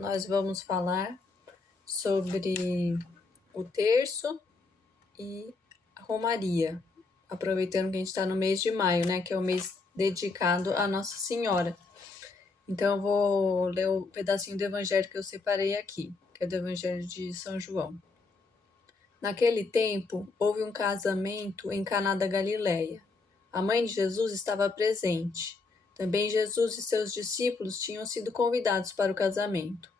nós vamos falar sobre o terço e a romaria, aproveitando que a gente está no mês de maio, né, que é o mês dedicado a Nossa Senhora. Então eu vou ler o pedacinho do evangelho que eu separei aqui, que é do evangelho de São João. Naquele tempo, houve um casamento em Caná da Galileia. A mãe de Jesus estava presente. Também Jesus e seus discípulos tinham sido convidados para o casamento.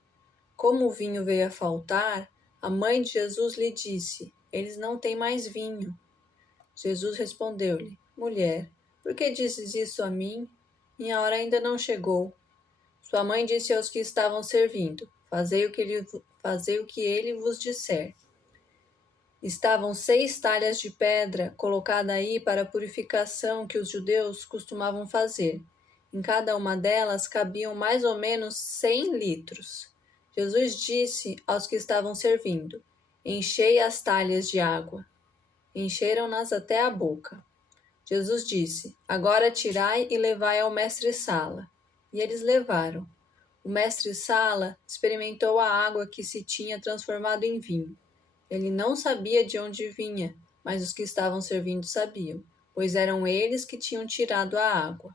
Como o vinho veio a faltar, a mãe de Jesus lhe disse: Eles não têm mais vinho. Jesus respondeu-lhe: Mulher, por que dizes isso a mim? Minha hora ainda não chegou. Sua mãe disse aos que estavam servindo: Fazei o que ele vos disser. Estavam 6 talhas de pedra colocadas aí para a purificação que os judeus costumavam fazer. Em cada uma delas cabiam mais ou menos 100 litros. Jesus disse aos que estavam servindo: Enchei as talhas de água. Encheram-nas até a boca. Jesus disse: Agora tirai e levai ao mestre-sala. E eles levaram. O mestre-sala experimentou a água que se tinha transformado em vinho. Ele não sabia de onde vinha, mas os que estavam servindo sabiam, pois eram eles que tinham tirado a água.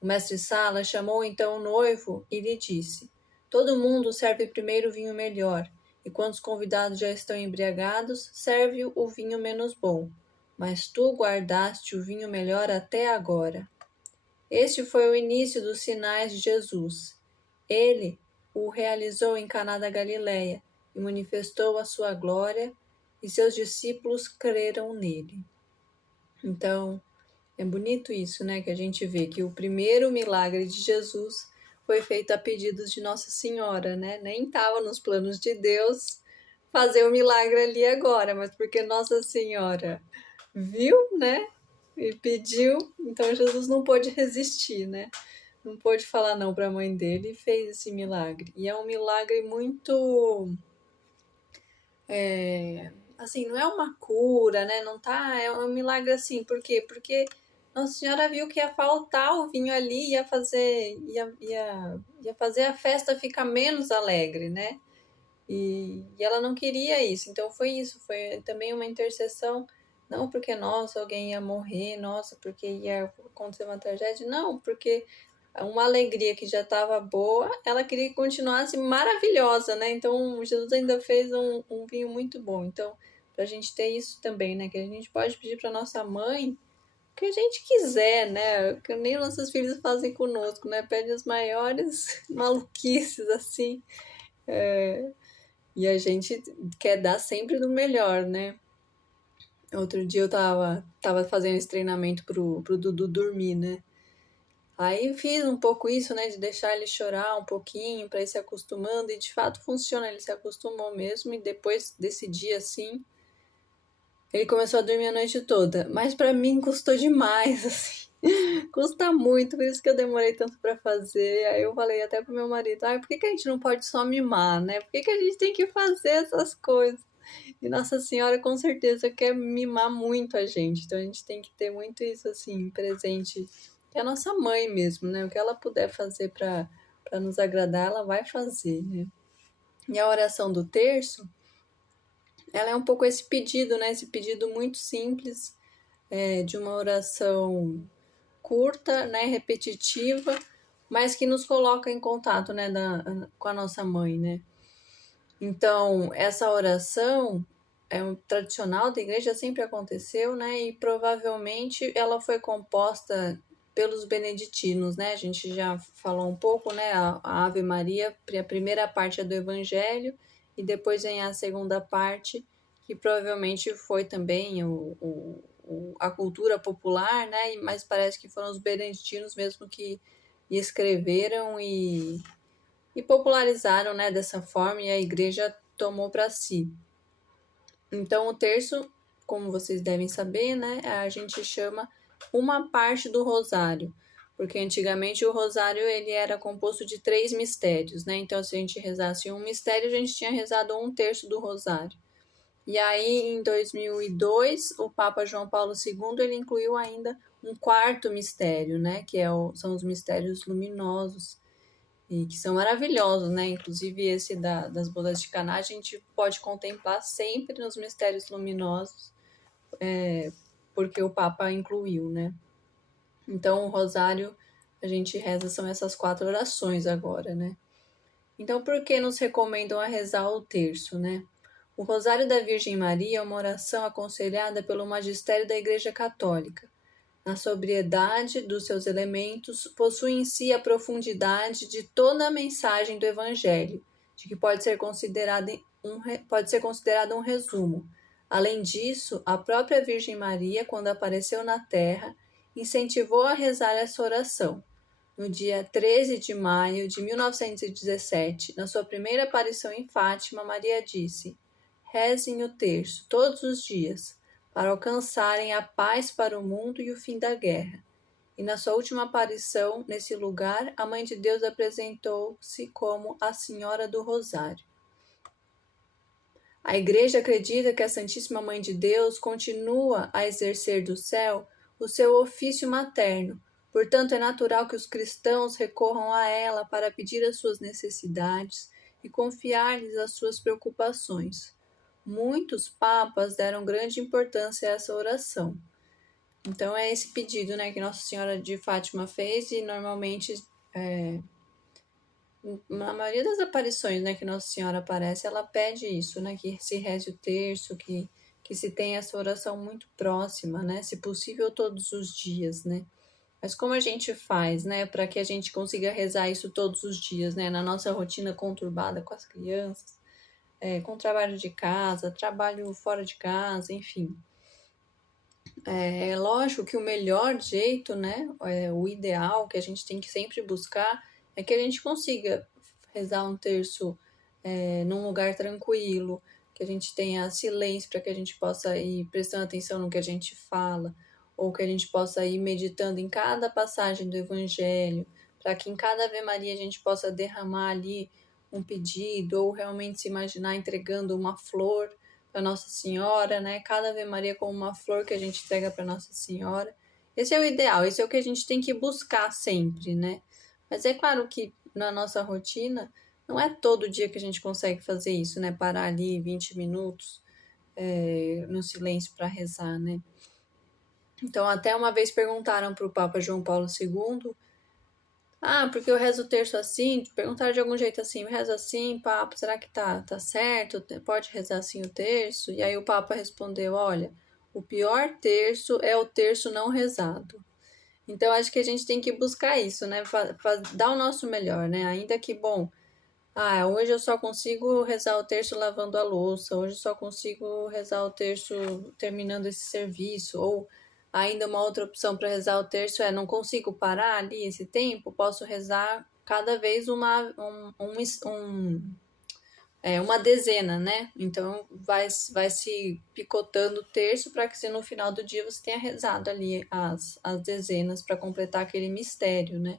O mestre-sala chamou então o noivo e lhe disse: Todo mundo serve primeiro o vinho melhor, e quando os convidados já estão embriagados, serve o vinho menos bom. Mas tu guardaste o vinho melhor até agora. Este foi o início dos sinais de Jesus. Ele o realizou em Caná da Galileia e manifestou a sua glória, e seus discípulos creram nele. Então, é bonito isso, né? Que a gente vê que o primeiro milagre de Jesus foi feito a pedidos de Nossa Senhora, né? Nem estava nos planos de Deus fazer o milagre ali agora, mas porque Nossa Senhora viu, né? E pediu, então Jesus não pôde resistir, né? Não pôde falar não para a mãe dele e fez esse milagre. E é um milagre muito... assim, não é uma cura, né? Não tá... É um milagre assim, por quê? Porque Nossa Senhora viu que ia faltar o vinho ali, ia fazer a festa ficar menos alegre, né? E ela não queria isso. Então foi isso, foi também uma intercessão, não porque, nossa, alguém ia morrer, nossa, porque ia acontecer uma tragédia, não, porque uma alegria que já estava boa, ela queria que continuasse maravilhosa, né? Então Jesus ainda fez um vinho muito bom. Então, pra gente ter isso também, né? Que a gente pode pedir pra nossa mãe o que a gente quiser, né? Que nem nossos filhos fazem conosco, né? Pede as maiores maluquices, assim. E a gente quer dar sempre do melhor, né? Outro dia eu tava fazendo esse treinamento pro Dudu dormir, né? Aí fiz um pouco isso, né? De deixar ele chorar um pouquinho pra ir se acostumando. E de fato funciona, ele se acostumou mesmo. E depois desse dia, assim, ele começou a dormir a noite toda. Mas pra mim custou demais, assim. Custa muito, por isso que eu demorei tanto pra fazer. Aí eu falei até pro meu marido: por que a gente não pode só mimar, né? Por que a gente tem que fazer essas coisas? E Nossa Senhora com certeza quer mimar muito a gente, então a gente tem que ter muito isso assim, presente, que é a nossa mãe mesmo, né? O que ela puder fazer para nos agradar, ela vai fazer, né? E a oração do terço, ela é um pouco esse pedido, né? Esse pedido muito simples, de uma oração curta, né? Repetitiva, mas que nos coloca em contato, né? Com a nossa mãe, né? Então, essa oração é um tradicional da igreja, sempre aconteceu, né? E provavelmente ela foi composta pelos beneditinos, né? A gente já falou um pouco, né? A Ave Maria, a primeira parte é do Evangelho, e depois vem a segunda parte, que provavelmente foi também a cultura popular, né? Mas parece que foram os beneditinos mesmo que escreveram e popularizaram, né, dessa forma, e a igreja tomou para si. Então, o terço, como vocês devem saber, né, a gente chama uma parte do rosário, porque antigamente o rosário ele era composto de 3 mistérios, né? Então, se a gente rezasse um mistério, a gente tinha rezado 1/3 do rosário. E aí, em 2002, o Papa João Paulo II ele incluiu ainda um 4º mistério, né, que são os mistérios luminosos. e que são maravilhosos, né? Inclusive esse das bodas de Caná a gente pode contemplar sempre nos mistérios luminosos, porque o Papa incluiu, né? Então o rosário a gente reza, são essas 4 orações agora, né? Então por que nos recomendam a rezar o terço, né? O Rosário da Virgem Maria é uma oração aconselhada pelo magistério da Igreja Católica. Na sobriedade dos seus elementos, possui em si a profundidade de toda a mensagem do Evangelho, de que pode ser considerado um resumo. Além disso, a própria Virgem Maria, quando apareceu na Terra, incentivou a rezar essa oração. No dia 13 de maio de 1917, na sua primeira aparição em Fátima, Maria disse: rezem o terço todos os dias, para alcançarem a paz para o mundo e o fim da guerra. E na sua última aparição nesse lugar, a Mãe de Deus apresentou-se como a Senhora do Rosário. A Igreja acredita que a Santíssima Mãe de Deus continua a exercer do céu o seu ofício materno. Portanto, é natural que os cristãos recorram a ela para pedir as suas necessidades e confiar-lhes as suas preocupações. Muitos papas deram grande importância a essa oração. Então é esse pedido, né, que Nossa Senhora de Fátima fez, e normalmente na maioria das aparições, né, que Nossa Senhora aparece, ela pede isso, né, que se reze o terço, que se tenha essa oração muito próxima, né, se possível todos os dias, né. Mas como a gente faz, né, para que a gente consiga rezar isso todos os dias, né, na nossa rotina conturbada com as crianças, com trabalho de casa, trabalho fora de casa, enfim. É lógico que o melhor jeito, né, o ideal que a gente tem que sempre buscar é que a gente consiga rezar um terço num lugar tranquilo, que a gente tenha silêncio para que a gente possa ir prestando atenção no que a gente fala, ou que a gente possa ir meditando em cada passagem do Evangelho, para que em cada Ave Maria a gente possa derramar ali um pedido, ou realmente se imaginar entregando uma flor para Nossa Senhora, né? Cada Ave Maria como uma flor que a gente entrega para Nossa Senhora. Esse é o ideal, esse é o que a gente tem que buscar sempre, né? Mas é claro que na nossa rotina não é todo dia que a gente consegue fazer isso, né? Parar ali 20 minutos no silêncio para rezar, né? Então, até uma vez perguntaram para o Papa João Paulo II: porque eu rezo o terço assim? Perguntaram de algum jeito assim: eu rezo assim, Papa, será que tá certo? Pode rezar assim o terço? E aí o Papa respondeu: olha, o pior terço é o terço não rezado. Então, acho que a gente tem que buscar isso, né? Dar o nosso melhor, né? Ainda que, bom, hoje eu só consigo rezar o terço lavando a louça, hoje eu só consigo rezar o terço terminando esse serviço, ou ainda uma outra opção para rezar o terço não consigo parar ali esse tempo, posso rezar cada vez uma dezena, né? Então vai se picotando o terço para que no final do dia você tenha rezado ali as dezenas para completar aquele mistério, né?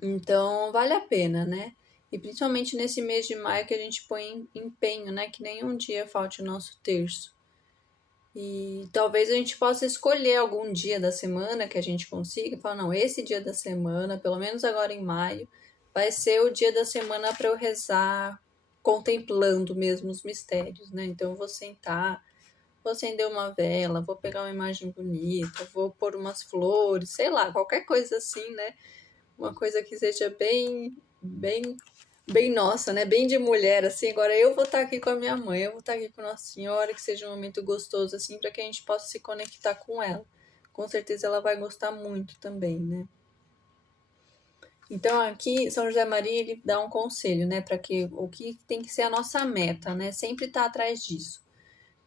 Então vale a pena, né? E principalmente nesse mês de maio que a gente põe empenho, né? Que nenhum dia falte o nosso terço. E talvez a gente possa escolher algum dia da semana que a gente consiga. Falar, não, esse dia da semana, pelo menos agora em maio, vai ser o dia da semana para eu rezar contemplando mesmo os mistérios, né? Então eu vou sentar, vou acender uma vela, vou pegar uma imagem bonita, vou pôr umas flores, sei lá, qualquer coisa assim, né? Uma coisa que seja bem nossa, né? Bem de mulher, assim. Agora eu vou estar aqui com a minha mãe, eu vou estar aqui com Nossa Senhora, que seja um momento gostoso, assim, para que a gente possa se conectar com ela. Com certeza ela vai gostar muito também, né? Então aqui São José Maria ele dá um conselho, né, para que o que tem que ser a nossa meta, né? Sempre estar atrás disso.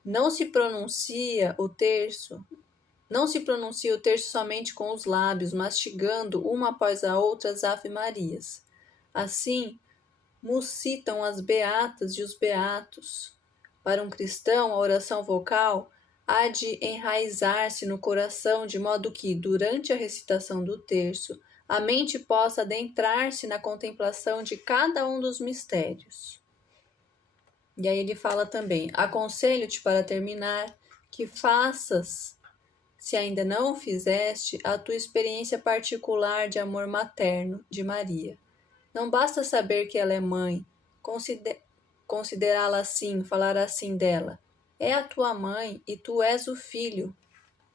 Não se pronuncia o terço somente com os lábios, mastigando uma após a outra as Ave-Marias. Assim, muscitam as beatas e os beatos. Para um cristão, a oração vocal há de enraizar-se no coração, de modo que, durante a recitação do terço, a mente possa adentrar-se na contemplação de cada um dos mistérios. E aí ele fala também: aconselho-te, para terminar, que faças, se ainda não o fizeste, a tua experiência particular de amor materno de Maria. Não basta saber que ela é mãe, considerá-la assim, falar assim dela. É a tua mãe e tu és o filho.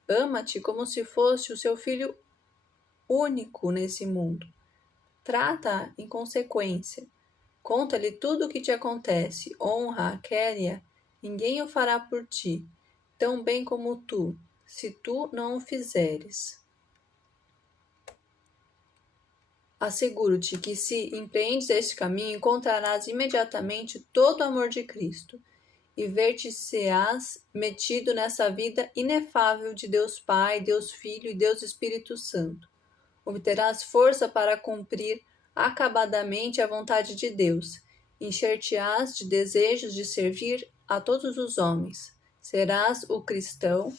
Ama-te como se fosse o seu filho único nesse mundo. Trata-a em consequência. Conta-lhe tudo o que te acontece. Honra, quere-a. Ninguém o fará por ti, tão bem como tu, se tu não o fizeres. Asseguro-te que, se empreendes este caminho, encontrarás imediatamente todo o amor de Cristo e ver-te-se-ás metido nessa vida inefável de Deus Pai, Deus Filho e Deus Espírito Santo. Obterás força para cumprir acabadamente a vontade de Deus. Encher-te-ás de desejos de servir a todos os homens. Serás o cristão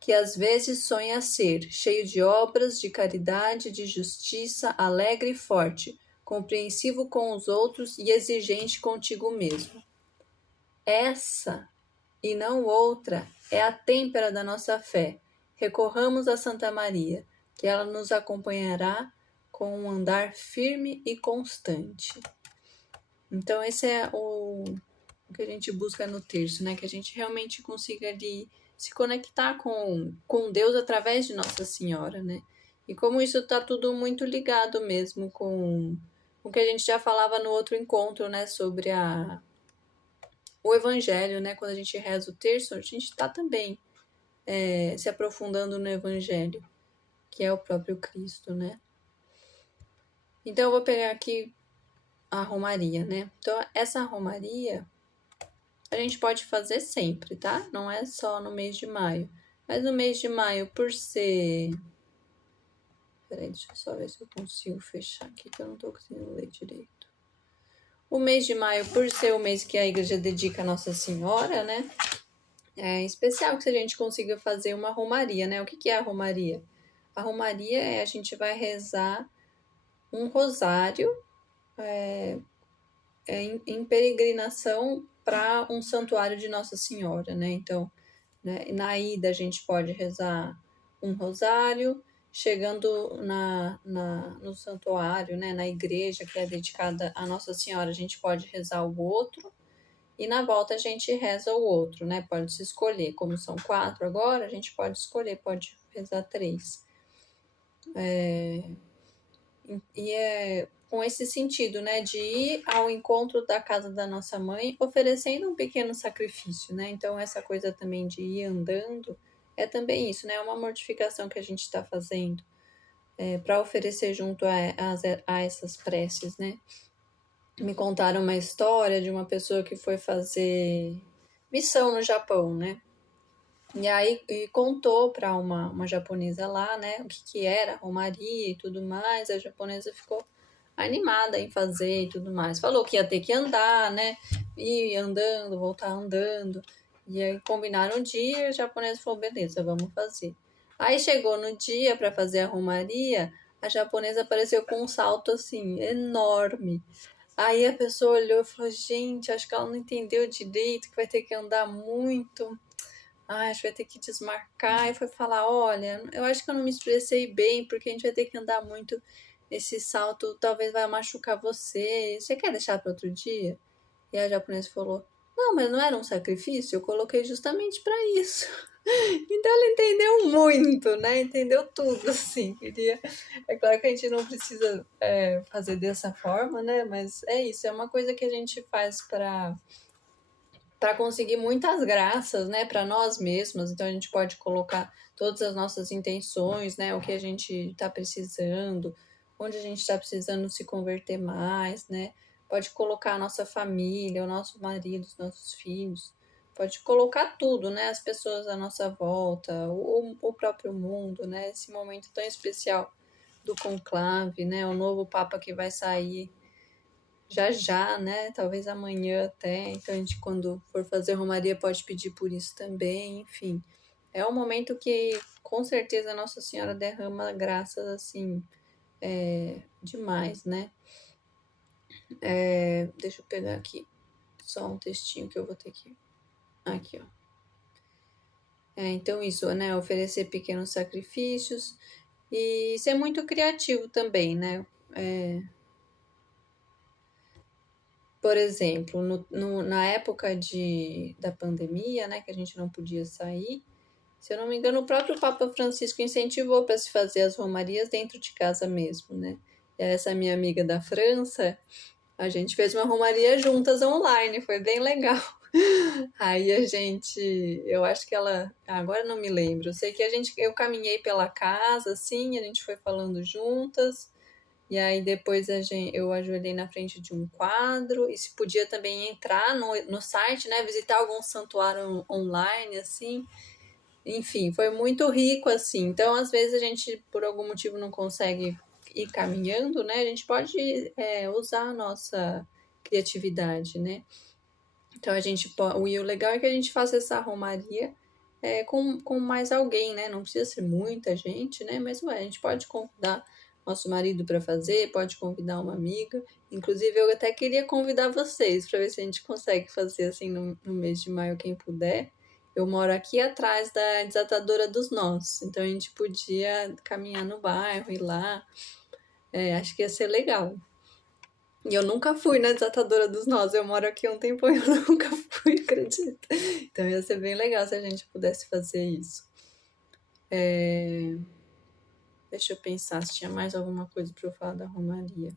que às vezes sonha ser, cheio de obras, de caridade, de justiça, alegre e forte, compreensivo com os outros e exigente contigo mesmo. Essa, e não outra, é a têmpera da nossa fé. Recorramos a Santa Maria, que ela nos acompanhará com um andar firme e constante. Então, esse é o que a gente busca no terço, né? Que a gente realmente consiga ali se conectar com Deus através de Nossa Senhora, né? E como isso está tudo muito ligado mesmo com o que a gente já falava no outro encontro, né? Sobre o Evangelho, né? Quando a gente reza o terço, a gente está também se aprofundando no Evangelho, que é o próprio Cristo, né? Então, eu vou pegar aqui a Romaria, né? Então, essa Romaria a gente pode fazer sempre, tá? Não é só no mês de maio. Mas no mês de maio, por ser... Peraí, deixa eu só ver se eu consigo fechar aqui, que eu não tô conseguindo ler direito. O mês de maio, por ser o mês que a igreja dedica a Nossa Senhora, né? É especial que se a gente consiga fazer uma romaria, né? O que é a romaria? A romaria é a gente vai rezar um rosário em peregrinação para um santuário de Nossa Senhora, né? Então, né, na ida a gente pode rezar um rosário, chegando no santuário, né, na igreja que é dedicada a Nossa Senhora, a gente pode rezar o outro, e na volta a gente reza o outro, né? Pode se escolher, como são 4 agora, a gente pode escolher, pode rezar 3. E é com esse sentido, né, de ir ao encontro da casa da nossa mãe, oferecendo um pequeno sacrifício, né? Então, essa coisa também de ir andando é também isso, né? É uma mortificação que a gente está fazendo para oferecer junto a essas preces, né? Me contaram uma história de uma pessoa que foi fazer missão no Japão, né? E aí contou para uma japonesa lá, né, o que era romaria e tudo mais. A japonesa ficou animada em fazer e tudo mais. Falou que ia ter que andar, né? Ir andando, voltar andando. E aí combinaram o dia, a japonesa falou, beleza, vamos fazer. Aí chegou no dia para fazer a romaria, a japonesa apareceu com um salto assim, enorme. Aí a pessoa olhou e falou, gente, acho que ela não entendeu direito, que vai ter que andar muito. Ah, acho que vai ter que desmarcar. E foi falar, olha, eu acho que eu não me expressei bem, porque a gente vai ter que andar muito. Esse salto talvez vai machucar você. Você quer deixar para outro dia? E a japonesa falou, não, mas não era um sacrifício? Eu coloquei justamente para isso. Então ela entendeu muito, né? Entendeu tudo, assim. Queria... É claro que a gente não precisa fazer dessa forma, né? Mas é isso, é uma coisa que a gente faz para conseguir muitas graças, né, para nós mesmos. Então a gente pode colocar todas as nossas intenções, né, o que a gente está precisando, onde a gente está precisando se converter mais, né? Pode colocar a nossa família, o nosso marido, os nossos filhos. Pode colocar tudo, né? As pessoas à nossa volta, o próprio mundo, né? Esse momento tão especial do conclave, né? O novo Papa que vai sair já já, né? Talvez amanhã até. Então a gente, quando for fazer romaria, pode pedir por isso também. Enfim, é um momento que com certeza Nossa Senhora derrama graças assim demais, né? Deixa eu pegar aqui só um textinho que eu vou ter que. Aqui, ó. Então isso, né? Oferecer pequenos sacrifícios e ser muito criativo também, né? por exemplo, na época da pandemia, né, que a gente não podia sair, se eu não me engano, o próprio Papa Francisco incentivou para se fazer as romarias dentro de casa mesmo, né? E essa minha amiga da França, a gente fez uma romaria juntas online, foi bem legal. Aí eu acho que ela, agora não me lembro, eu sei que eu caminhei pela casa, assim, a gente foi falando juntas, e aí depois eu ajoelhei na frente de um quadro, e se podia também entrar no site, né, visitar algum santuário online, assim, enfim, foi muito rico, assim. Então, às vezes a gente, por algum motivo, não consegue ir caminhando, né, a gente pode usar a nossa criatividade, né. Então e o legal é que a gente faça essa romaria com mais alguém, né? Não precisa ser muita gente, né? Mas a gente pode convidar nosso marido para fazer, pode convidar uma amiga. Inclusive, eu até queria convidar vocês para ver se a gente consegue fazer assim no mês de maio, quem puder. Eu moro aqui atrás da Desatadora dos Nós, então a gente podia caminhar no bairro, ir lá. Acho que ia ser legal. E eu nunca fui na Desatadora dos Nós. Eu moro aqui há um tempo e eu nunca fui, acredita? Então ia ser bem legal se a gente pudesse fazer isso. Deixa eu pensar se tinha mais alguma coisa para eu falar da Romaria.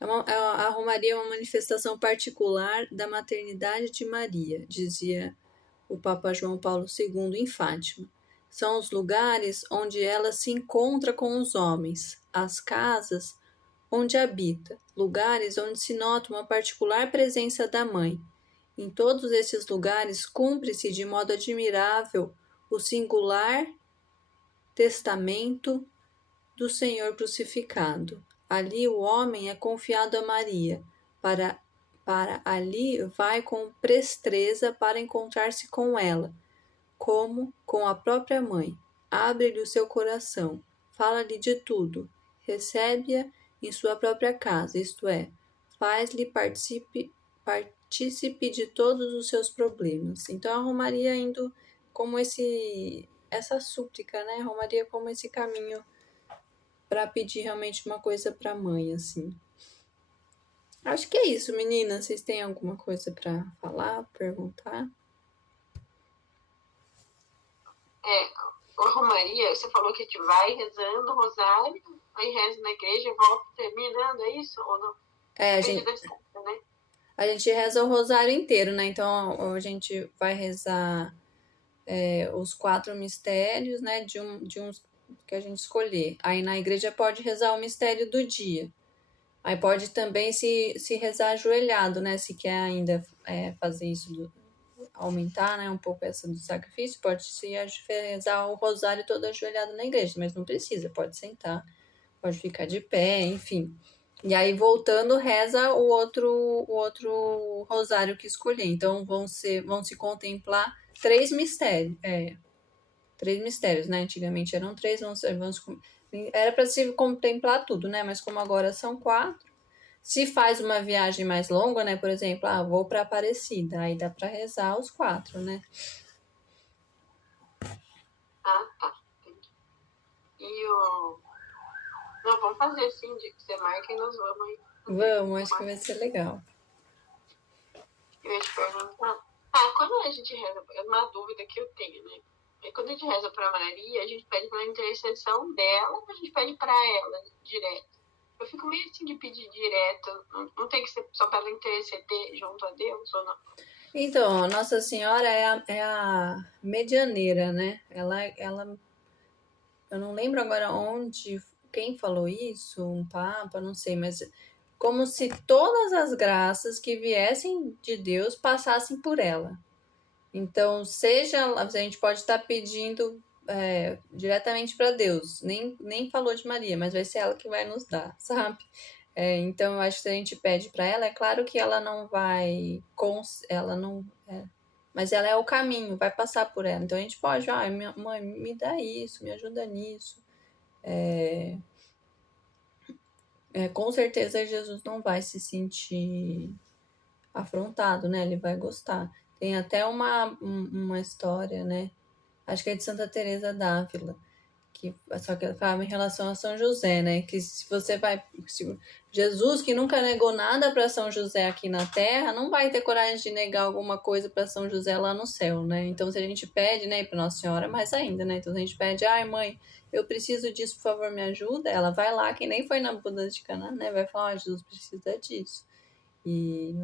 A Romaria é uma manifestação particular da maternidade de Maria, dizia o Papa João Paulo II em Fátima. São os lugares onde ela se encontra com os homens, as casas onde habita, lugares onde se nota uma particular presença da mãe. Em todos esses lugares cumpre-se de modo admirável o singular testamento do Senhor crucificado. Ali o homem é confiado a Maria, para ali vai com presteza para encontrar-se com ela, como com a própria mãe. Abre-lhe o seu coração, fala-lhe de tudo, recebe-a em sua própria casa, isto é, faz-lhe partícipe de todos os seus problemas. Então a Romaria indo como essa súplica, né? A Romaria como esse caminho para pedir realmente uma coisa para a mãe, assim. Acho que é isso, meninas. Vocês têm alguma coisa para falar, perguntar? A Romaria, você falou que a gente vai rezando o rosário, aí reza na igreja e volta terminando, é isso ou não? A gente reza o rosário inteiro, né? Então a gente vai rezar os 4 mistérios, né? De uns que a gente escolher. Aí na igreja pode rezar o mistério do dia. Aí pode também se rezar ajoelhado, né? Se quer ainda fazer isso, aumentar, né, um pouco essa do sacrifício, pode se rezar o rosário todo ajoelhado na igreja, mas não precisa, pode sentar, pode ficar de pé, enfim. E aí, voltando, reza o outro rosário que escolher. Então, vão se contemplar 3 mistérios. 3 mistérios, né? Antigamente eram 3, era para se contemplar tudo, né? Mas como agora são 4, se faz uma viagem mais longa, né? Por exemplo, vou para Aparecida, aí dá para rezar os 4, né? Tá. Não, vamos fazer assim, de que você marca e nós vamos aí. Vamos, acho que vai ser legal. Eu ia te perguntar. Quando a gente reza, é uma dúvida que eu tenho, né? Quando a gente reza pra Maria, a gente pede pela intercessão dela ou a gente pede pra ela direto? Eu fico meio assim de pedir direto. Não tem que ser só pra ela interceder junto a Deus ou não? Então, Nossa Senhora é a medianeira, né? Eu não lembro agora quem falou isso, um papa, não sei, mas como se todas as graças que viessem de Deus passassem por ela. Então, a gente pode estar pedindo diretamente para Deus, nem falou de Maria, mas vai ser ela que vai nos dar, sabe? Então, eu acho que se a gente pede para ela, é claro que ela não vai, mas ela é o caminho, vai passar por ela. Então, a gente pode, minha mãe, me dá isso, me ajuda nisso. Com certeza, Jesus não vai se sentir afrontado, né? Ele vai gostar. Tem até uma história, né? Acho que é de Santa Teresa d'Ávila, Só que ela fala em relação a São José, né? Que se você vai. Jesus, que nunca negou nada para São José aqui na Terra, não vai ter coragem de negar alguma coisa para São José lá no céu, né? Então, se a gente pede, né, para Nossa Senhora, mais ainda, né? Então, se a gente pede, ai, mãe, eu preciso disso, por favor, me ajuda. Ela vai lá, que nem foi na Boda de Caná, né? Vai falar, Jesus precisa disso. E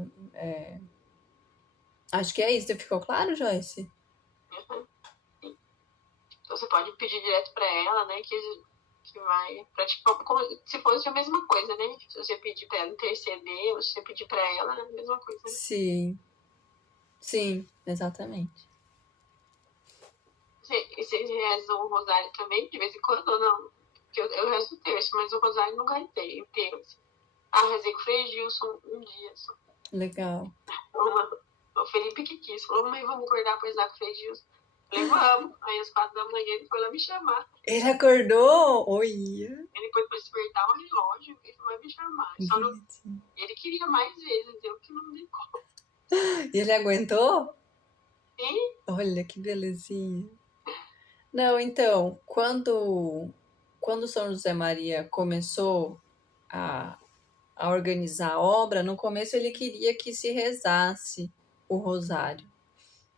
acho que é isso. Ficou claro, Joyce? Então você pode pedir direto para ela, né? Que vai praticar como se fosse a mesma coisa, né? Se você pedir para ela interceder, ou se você pedir para ela, é a mesma coisa. Né? Sim. Sim, exatamente. Vocês rezam o rosário também, de vez em quando, ou não? Porque eu rezo o terço, mas o rosário nunca rezei inteiro. Assim. Rezei com o Frei Gilson um dia só. Legal. O Felipe que quis, falou, mãe, vamos acordar pra rezar com o Frei Gilson. Falei, vamos. Aí às 4 da manhã ele foi lá me chamar. Ele acordou? Oi. Ele foi pra despertar o relógio e vai me chamar. Só não... Ele queria mais vezes, eu que não dei conta. E ele aguentou? Sim. Olha que belezinha. Não, então, quando São José Maria começou a organizar a obra, no começo ele queria que se rezasse o rosário.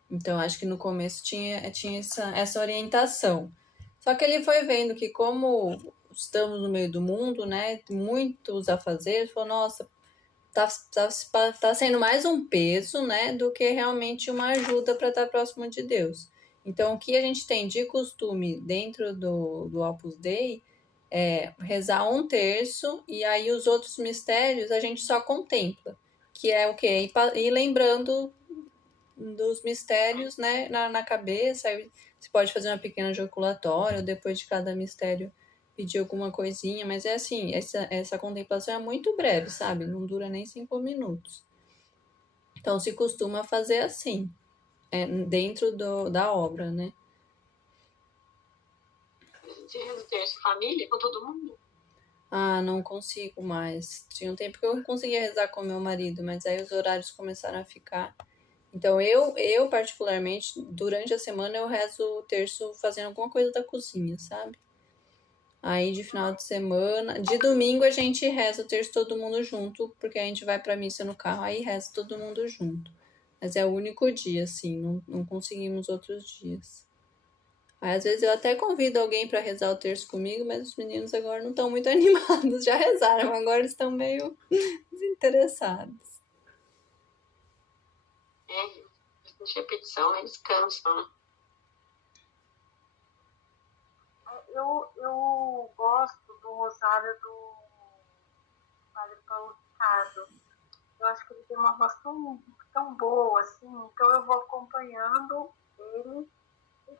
Então, acho que no começo tinha essa orientação. Só que ele foi vendo que como estamos no meio do mundo, né, muitos a fazer, falou, nossa, tá sendo mais um peso, né, do que realmente uma ajuda para estar próximo de Deus. Então, o que a gente tem de costume dentro do Opus Dei é rezar um terço e aí os outros mistérios a gente só contempla, que é o quê? Ir lembrando dos mistérios, né, na cabeça. Aí você pode fazer uma pequena jaculatória, ou depois de cada mistério pedir alguma coisinha, mas é assim, essa contemplação é muito breve, sabe? Não dura nem 5 minutos. Então se costuma fazer assim, dentro da obra, né? Você reza o terço família com todo mundo? Ah, não consigo mais. Tinha um tempo que eu conseguia rezar com meu marido, mas aí os horários começaram a ficar. Então, eu particularmente, durante a semana, eu rezo o terço fazendo alguma coisa da cozinha, sabe? Aí, de final de semana, de domingo, a gente reza o terço todo mundo junto, porque a gente vai pra missa no carro, aí reza todo mundo junto. Mas é o único dia, assim, não conseguimos outros dias. Aí, às vezes, eu até convido alguém pra rezar o terço comigo, mas os meninos agora não estão muito animados. Já rezaram, agora eles estão meio desinteressados. De repetição, eles cansam, né? Eu gosto do rosário do Padre Paulo Ricardo. Eu acho que ele tem uma voz tão boa, assim, então eu vou acompanhando ele.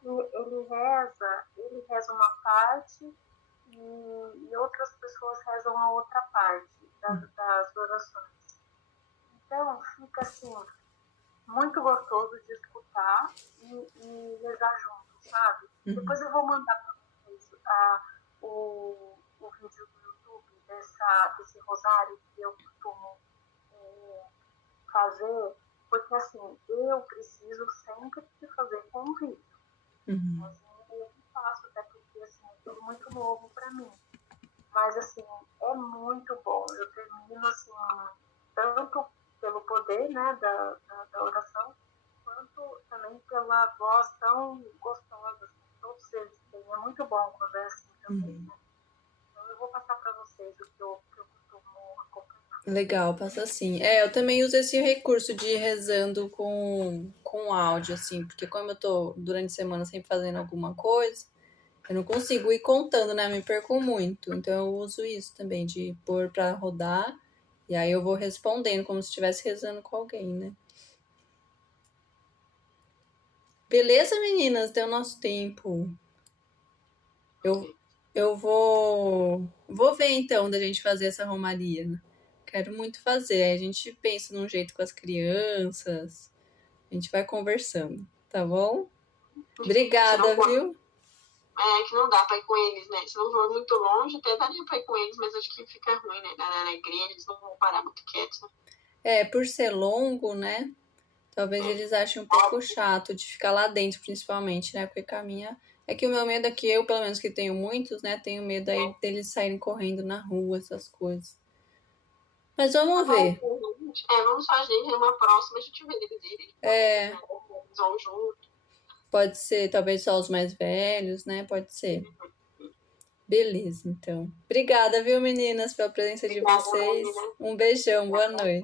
Ele reza uma parte e outras pessoas rezam a outra parte das orações. Então fica assim, muito gostoso de escutar e rezar junto, sabe? Depois eu vou mandar para vocês o vídeo do YouTube desse rosário que eu costumo fazer, porque assim, eu preciso sempre de fazer com um vídeo. Mas eu faço, até porque assim, é tudo muito novo para mim. Mas assim, é muito bom. Eu termino assim, tanto pelo poder, né, da oração, quanto também pela voz tão gostosa, assim, todos eles têm. É muito bom quando é assim também, né? Então eu vou passar para vocês o que eu costumo acompanhar. Legal, passa assim. Eu também uso esse recurso de ir rezando com áudio, assim, porque como eu tô durante a semana sempre fazendo alguma coisa, eu não consigo ir contando, né? Me perco muito. Então eu uso isso também, de pôr pra rodar, e aí eu vou respondendo, como se estivesse rezando com alguém, né? Beleza, meninas? Deu nosso tempo. Eu vou ver então da gente fazer essa romaria, né? Quero muito fazer. Aí a gente pensa num jeito com as crianças. A gente vai conversando, tá bom? Obrigada, viu? Que não dá pra ir com eles, né? Se não for muito longe, até daria pra ir com eles, mas acho que fica ruim, né? Na igreja, eles não vão parar muito quietos, né? Por ser longo, né? Talvez eles achem um pouco chato de ficar lá dentro, principalmente, né? Porque caminha É que o meu medo é que eu, pelo menos que tenho muitos, né? Tenho medo aí deles saírem correndo na rua, essas coisas. Mas vamos ver. Vamos fazer numa próxima, a gente vê eles irem. Eles vão junto. Pode ser, talvez só os mais velhos, né? Pode ser. Beleza, então. Obrigada, viu, meninas, pela presença de vocês. Um beijão, boa noite.